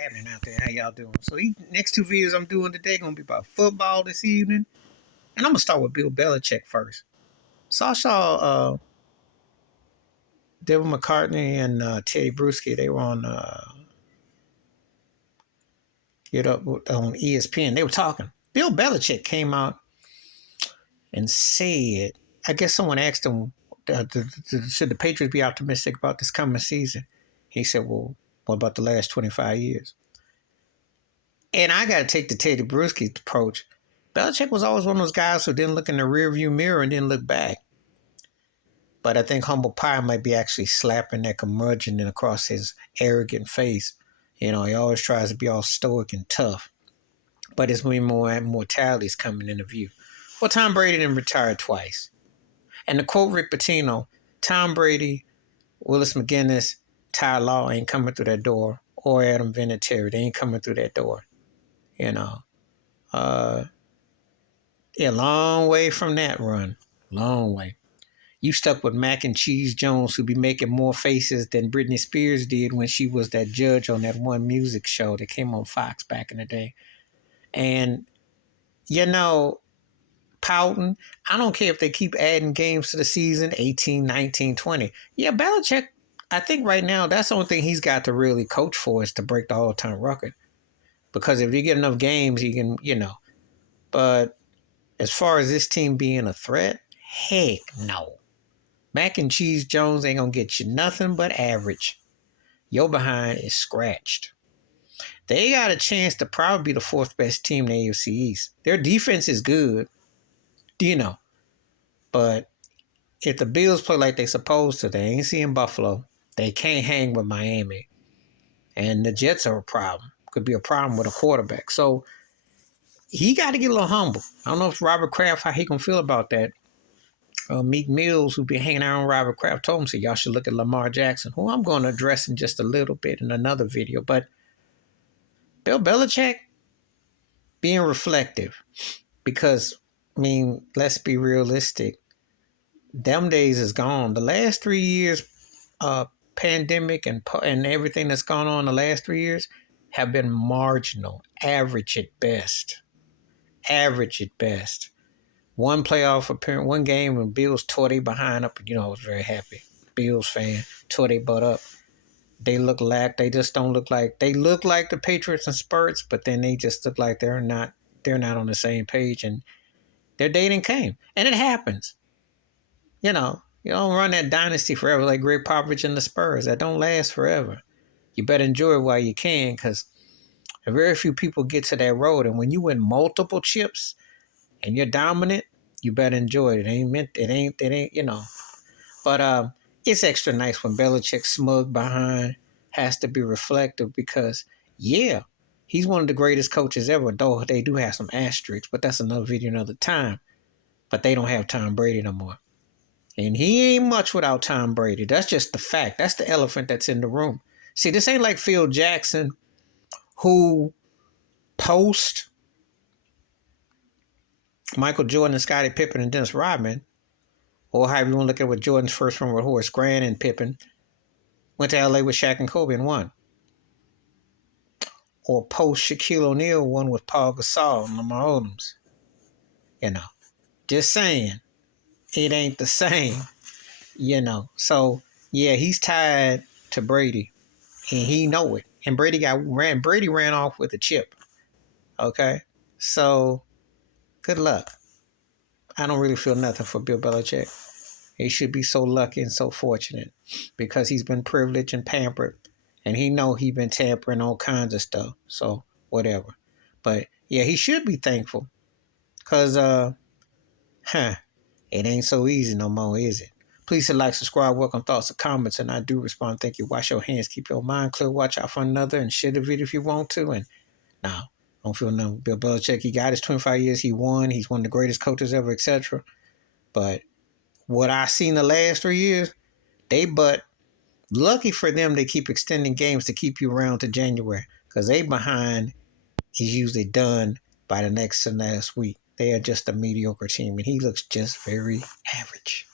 happening out there? How y'all doing? So these next two videos I'm doing today gonna be about football this evening, and I'm gonna start with BElichick first. So I saw Devin McCartney and Teddy Bruschi. They were on Get Up on ESPN. They were talking. BElichick came out and said, I guess someone asked him, should the Patriots be optimistic about this coming season? He said, well, what about the last 25 years? And I got to take the Teddy Bruschi approach. Belichick was always one of those guys who didn't look in the rearview mirror and didn't look back. But I think humble pie might be actually slapping that curmudgeon across his arrogant face. You know, he always tries to be all stoic and tough. But it's more mortality's coming into view. Well, Tom Brady didn't retire twice. And to quote Rick Pitino, Tom Brady, Willis McGinnis, Ty Law ain't coming through that door, or Adam Vinatieri, they ain't coming through that door. You know, yeah, long way from that run. Long way. You stuck with Mac and Cheese Jones, who be making more faces than Britney Spears did when she was that judge on that one music show that came on Fox back in the day. And, you know, pouting, I don't care if they keep adding games to the season, 18, 19, 20. Yeah, Belichick, I think right now that's the only thing he's got to really coach for is to break the all-time record. Because if you get enough games, you can, you know. But as far as this team being a threat, heck no. Mac and Cheese Jones ain't going to get you nothing but average. Your behind is scratched. They got a chance to probably be the fourth best team in the AFC East. Their defense is good, you know. But if the Bills play like they supposed to, they ain't seeing Buffalo. They can't hang with Miami. And the Jets are a problem. Could be a problem with a quarterback. So he got to get a little humble. I don't know if Robert Kraft, how he going to feel about that. Meek Mills, who been hanging out on Robert Kraft, told him, so y'all should look at Lamar Jackson, who I'm going to address in just a little bit in another video. But Belichick being reflective because, I mean, let's be realistic. Them days is gone. The last 3 years, pandemic and everything that's gone on the last 3 years have been marginal, average at best. Average at best. One playoff appearance, one game when Bills tore they behind up, you know, I was very happy. Bills fan, tore they butt up. They just don't look like, they look like the Patriots and spurts, but then they just look like they're not on the same page, and their day didn't came. And it happens. You know, you don't run that dynasty forever like Greg Popovich and the Spurs. That don't last forever. You better enjoy it while you can, because very few people get to that road. And when you win multiple chips and you're dominant, you better enjoy it. It ain't, you know. But it's extra nice when Belichick smug behind has to be reflective because, yeah, he's one of the greatest coaches ever, though they do have some asterisks, but that's another video another time. But they don't have Tom Brady no more. And he ain't much without Tom Brady. That's just the fact. That's the elephant that's in the room. See, this ain't like Phil Jackson, who post Michael Jordan and Scottie Pippen and Dennis Rodman, or however you want to look at what Jordan's first one with Horace Grant and Pippen, went to LA with Shaq and Kobe and won. Or post Shaquille O'Neal won with Paul Gasol and Lamar Odoms. You know, just saying, it ain't the same. You know, so yeah, he's tied to Brady, and he know it. And Brady ran off with a chip. Okay, so good luck. I don't really feel nothing for Bill Belichick. He should be so lucky and so fortunate because he's been privileged and pampered, and he know he been tampering all kinds of stuff. So whatever, but yeah, he should be thankful because it ain't so easy no more, is it? Please hit like, subscribe, welcome thoughts and comments, and I do respond. Thank you. Wash your hands, keep your mind clear, watch out for another, and share the video if you want to. And now, don't feel nothing. Bill Belichick, he got his 25 years, he won, he's one of the greatest coaches ever, etc. But what I seen the last 3 years, lucky for them, they keep extending games to keep you around to January, because they behind is usually done by the next and last week. They are just a mediocre team, and he looks just very average.